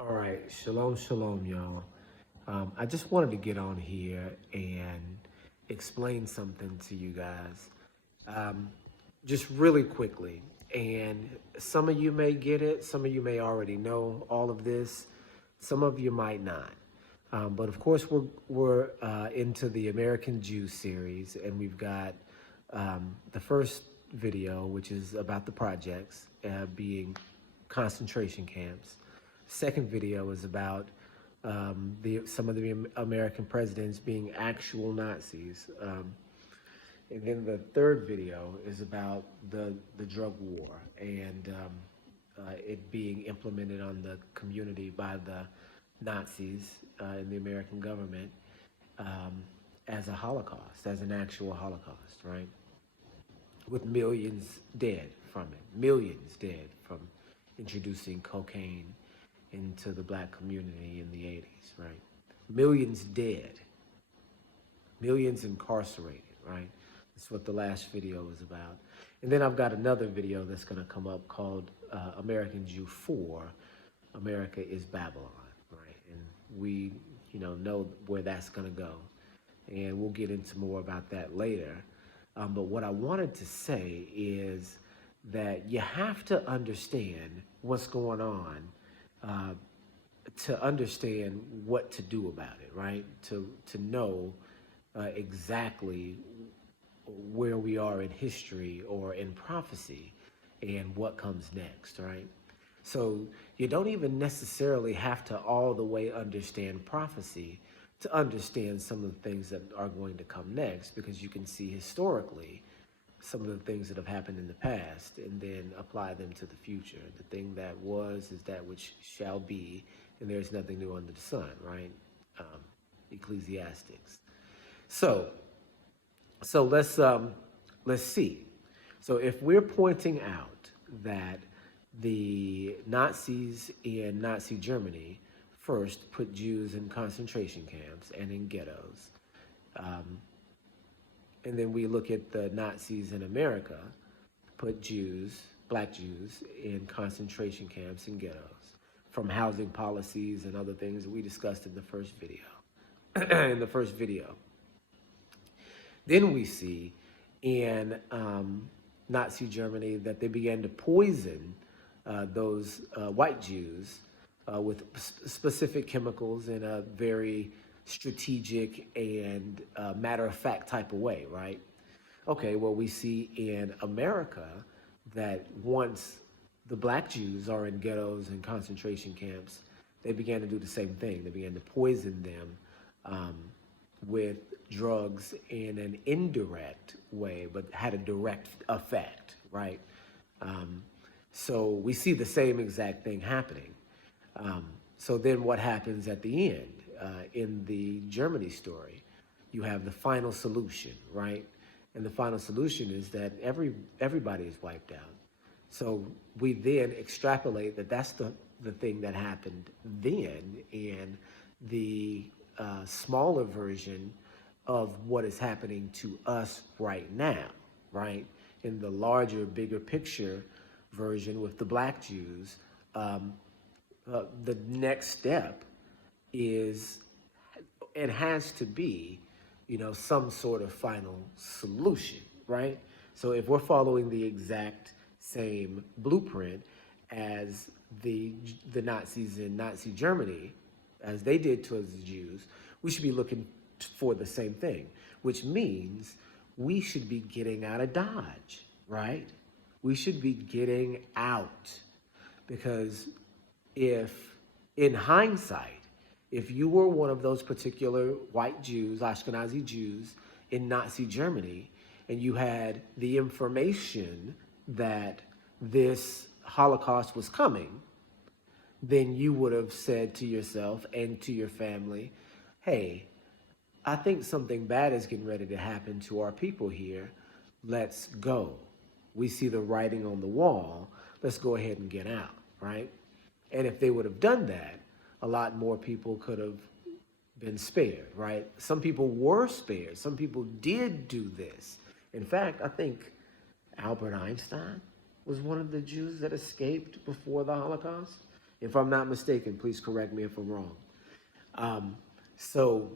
All right, shalom, shalom, y'all. I just wanted to get on here and explain something to you guys, um, just really quickly. And some of you may get it, some of you may already know all of this, some of you might not. But of course, we're into the American Jew series, and we've got the first video, which is about the projects being concentration camps. Second video is about some of the American presidents being actual Nazis. And then the third video is about the drug war and it being implemented on the community by the Nazis in the American government um, as a Holocaust, as an actual Holocaust, right? With millions dead from it, millions dead from introducing cocaine into the black community in the 80s, right? Millions dead, millions incarcerated, right? That's what the last video was about. And then I've got another video that's going to come up called American Jew 4, America is Babylon, right? And we, know where that's going to go. And we'll get into more about that later. But what I wanted to say is that you have to understand what's going on to understand what to do about it, right? To know exactly where we are in history or in prophecy and what comes next, right? So you don't even necessarily have to all the way understand prophecy to understand some of the things that are going to come next, because you can see historically some of the things that have happened in the past and then apply them to the future. The thing that was is that which shall be, and there's nothing new under the sun, right? Ecclesiastics. So, so let's see. So if we're pointing out that the Nazis in Nazi Germany first put Jews in concentration camps and in ghettos, um, and then we look at the Nazis in America put Jews, black Jews, in concentration camps and ghettos from housing policies and other things that we discussed in the first video. in the first video. Then we see in Nazi Germany that they began to poison those white Jews with specific chemicals in a very strategic and matter-of-fact type of way, right? Okay, well, we see in America that once the black Jews are in ghettos and concentration camps, they began to do the same thing. They began to poison them with drugs in an indirect way, but had a direct effect, right? So we see the same exact thing happening. So then what happens at the end in the Germany story? You have the final solution, right? And the final solution is that everybody is wiped out. So we then extrapolate that that's the thing that happened then, and the smaller version of what is happening to us right now, right? In the larger, bigger picture version with the black Jews, the next step is and has to be, some sort of final solution, right? So if we're following the exact same blueprint as the Nazis in Nazi Germany, as they did towards the Jews, we should be looking for the same thing, which means we should be getting out of Dodge, right? We should be getting out, because if, in hindsight, if you were one of those particular white Jews, Ashkenazi Jews in Nazi Germany, and you had the information that this Holocaust was coming, then you would have said to yourself and to your family, hey, I think something bad is getting ready to happen to our people here. Let's go. We see the writing on the wall. Let's go ahead and get out, right? And if they would have done that, a lot more people could have been spared, right? Some people were spared. Some people did do this. In fact, I think Albert Einstein was one of the Jews that escaped before the Holocaust. If I'm not mistaken, please correct me if I'm wrong. Um, so,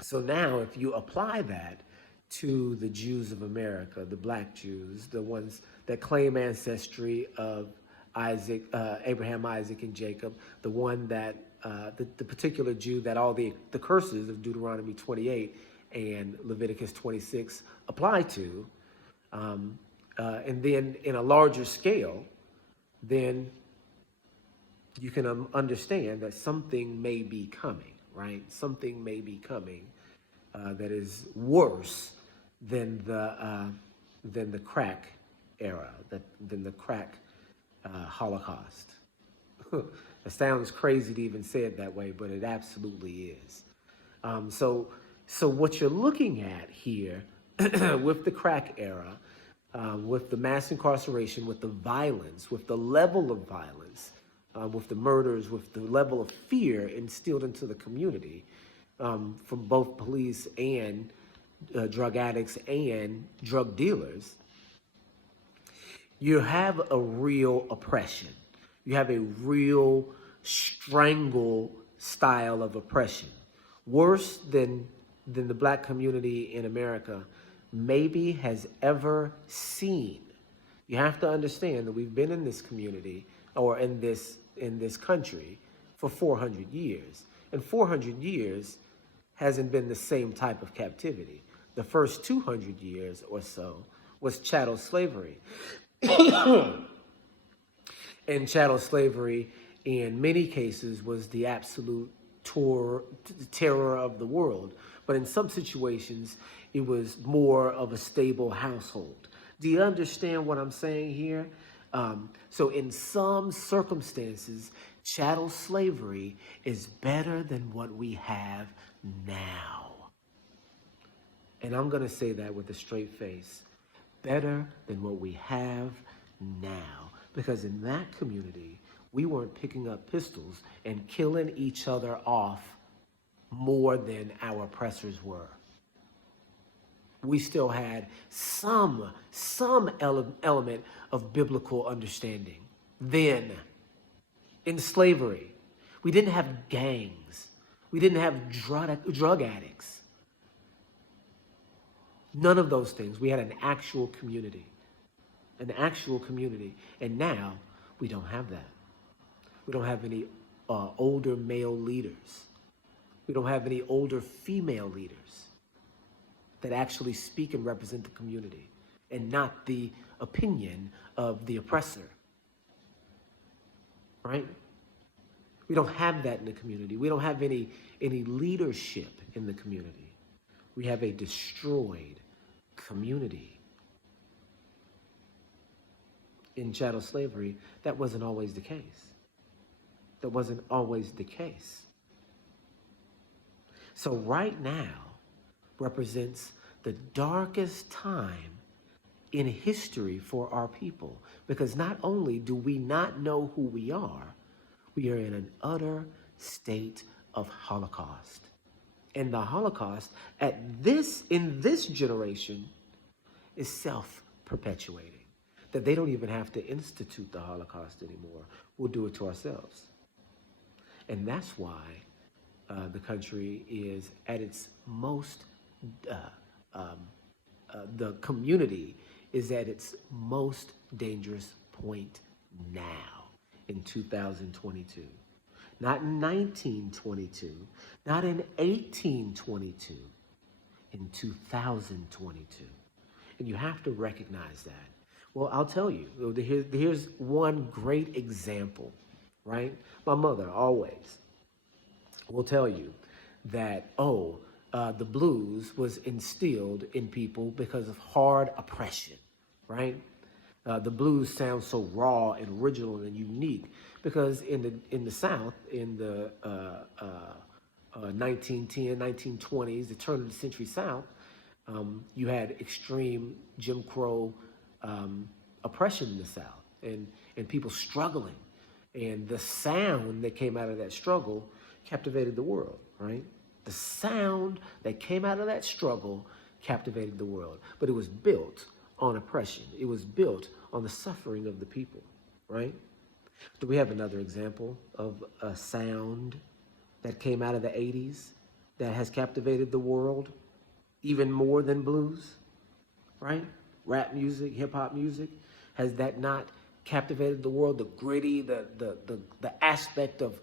so now if you apply that to the Jews of America, the black Jews, the ones that claim ancestry of Abraham, Isaac, and Jacob, the one that, the particular Jew that all the curses of Deuteronomy 28 and Leviticus 26 apply to, and then in a larger scale, then you can understand that something may be coming, right? Something may be coming that is worse than the crack era, than the crack Holocaust. It sounds crazy to even say it that way, but it absolutely is. So what you're looking at here with the crack era, with the mass incarceration, with the violence, with the level of violence, with the murders, with the level of fear instilled into the community from both police and drug addicts and drug dealers, you have a real oppression. You have a real strangle style of oppression, worse than the black community in America maybe has ever seen. You have to understand that we've been in this community or in this country for 400 years. And 400 years hasn't been the same type of captivity. The first 200 years or so was chattel slavery. And chattel slavery, in many cases, was the absolute terror of the world. But in some situations, it was more of a stable household. Do you understand what I'm saying here? So in some circumstances, chattel slavery is better than what we have now. And I'm going to say that with a straight face. Better than what we have now. Because in that community, we weren't picking up pistols and killing each other off more than our oppressors were. We still had some element of biblical understanding. Then, in slavery, we didn't have gangs. We didn't have drug addicts. None of those things. We had an actual community. An actual community. And now, we don't have that. We don't have any older male leaders. We don't have any older female leaders that actually speak and represent the community and not the opinion of the oppressor. Right? We don't have that in the community. We don't have any leadership in the community. We have a destroyed community. In chattel slavery, that wasn't always the case. That wasn't always the case. So right now represents the darkest time in history for our people, because not only do we not know who we are in an utter state of Holocaust. And the Holocaust in this generation is self-perpetuating. That they don't even have to institute the Holocaust anymore. We'll do it to ourselves. And that's why the country is at its most, the community is at its most dangerous point now in 2022. Not in 1922, not in 1822, in 2022. And you have to recognize that. Well, I'll tell you, here's one great example, right? My mother always will tell you that, the blues was instilled in people because of hard oppression, right? The blues sound so raw and original and unique because in the South, in the 1910, 1920s, the turn of the century South, you had extreme Jim Crow oppression in the South and people struggling. And the sound that came out of that struggle captivated the world, right? The sound that came out of that struggle captivated the world. But it was built on oppression. It was built on the suffering of the people, right? Do we have another example of a sound that came out of the 80s that has captivated the world even more than blues, right? Rap music, hip hop music, has that not captivated the world? The gritty, the aspect of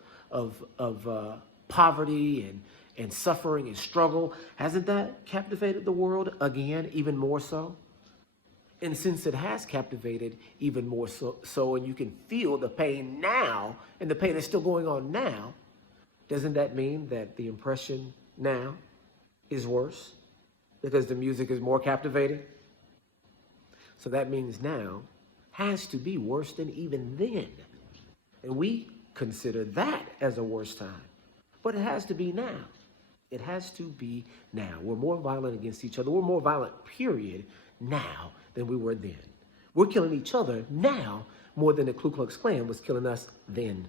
poverty and suffering and struggle, hasn't that captivated the world again, even more so? And since it has captivated even more so, and you can feel the pain now, and the pain is still going on now, doesn't that mean that the impression now is worse because the music is more captivating? So that means now has to be worse than even then. And we consider that as a worse time. But it has to be now. It has to be now. We're more violent against each other. We're more violent, period, now than we were then. We're killing each other now more than the Ku Klux Klan was killing us then.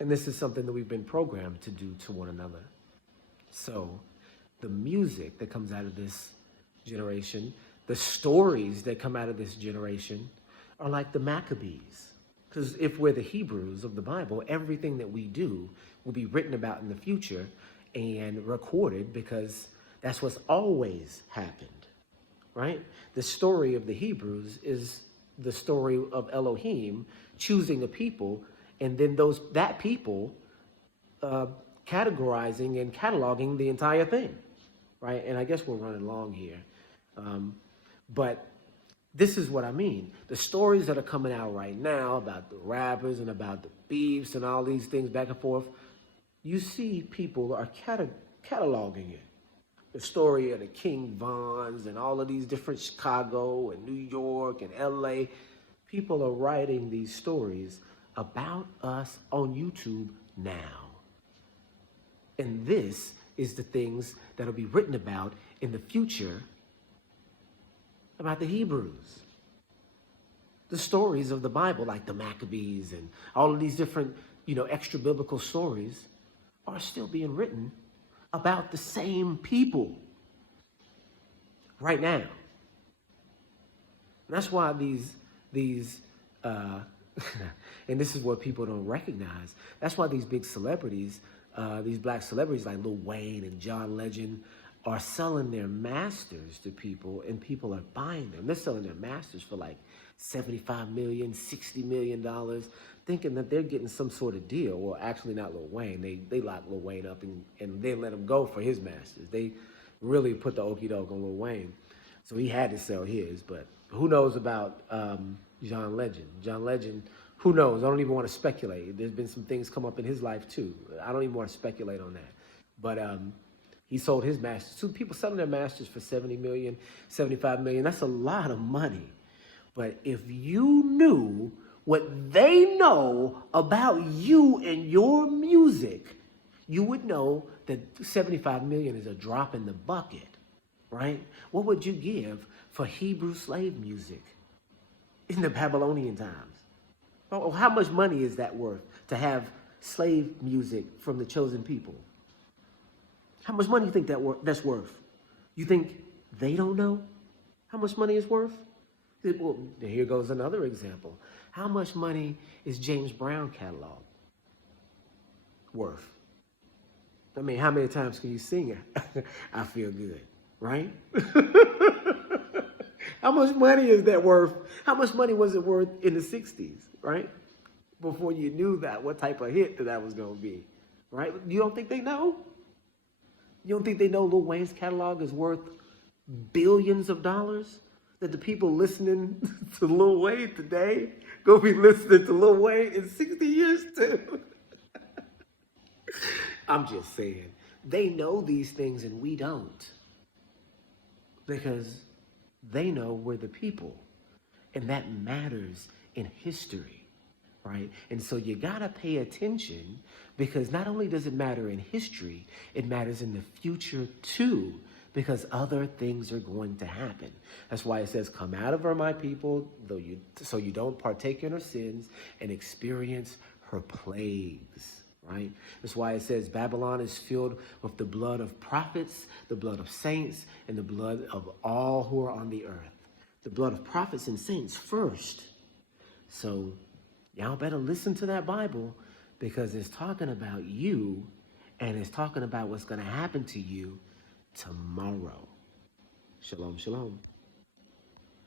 And this is something that we've been programmed to do to one another. So the music that comes out of this generation, the stories that come out of this generation are like the Maccabees. Because if we're the Hebrews of the Bible, everything that we do will be written about in the future and recorded because that's what's always happened, right? The story of the Hebrews is the story of Elohim choosing a people, and then that people categorizing and cataloging the entire thing, right? And I guess we're running long here. But this is what I mean. The stories that are coming out right now about the rappers and about the beefs and all these things back and forth, you see people are cataloging it. The story of the King Vons and all of these different Chicago and New York and LA. People are writing these stories about us on YouTube now. And this is the things that will be written about in the future about the Hebrews. The stories of the Bible, like the Maccabees and all of these different, extra biblical stories, are still being written about the same people right now. And that's why these and this is what people don't recognize. That's why these big celebrities, these black celebrities like Lil Wayne and John Legend, are selling their masters to people, and people are buying them. They're selling their masters for like $75 million, $60 million, thinking that they're getting some sort of deal. Well, actually not Lil Wayne. They locked Lil Wayne up and then let him go for his masters. They really put the okie doke on Lil Wayne. So he had to sell his, but who knows about John Legend? John Legend, who knows? I don't even want to speculate. There's been some things come up in his life too. I don't even want to speculate on that. But he sold his masters. So people selling their masters for $70 million, $75 million. That's a lot of money. But if you knew what they know about you and your music, you would know that $75 million is a drop in the bucket, right? What would you give for Hebrew slave music in the Babylonian times? Oh, how much money is that worth to have slave music from the chosen people? How much money do you think that's worth? You think they don't know how much money is worth? Well, here goes another example. How much money is James Brown catalog worth? I mean, how many times can you sing it? I feel good, right? How much money is that worth? How much money was it worth in the 60s, right? Before you knew what type of hit that was going to be, right? You don't think they know? You don't think they know Lil Wayne's catalog is worth billions of dollars? That the people listening to Lil Wayne today gonna be listening to Lil Wayne in 60 years too? I'm just saying. They know these things and we don't. Because they know we're the people. And that matters in history, right? And so you gotta pay attention, because not only does it matter in history, it matters in the future too, because other things are going to happen. That's why it says, come out of her, my people, so you don't partake in her sins and experience her plagues, right? That's why it says Babylon is filled with the blood of prophets, the blood of saints, and the blood of all who are on the earth. the blood of prophets and saints first. So y'all better listen to that Bible, because it's talking about you, and it's talking about what's going to happen to you tomorrow. Shalom, shalom.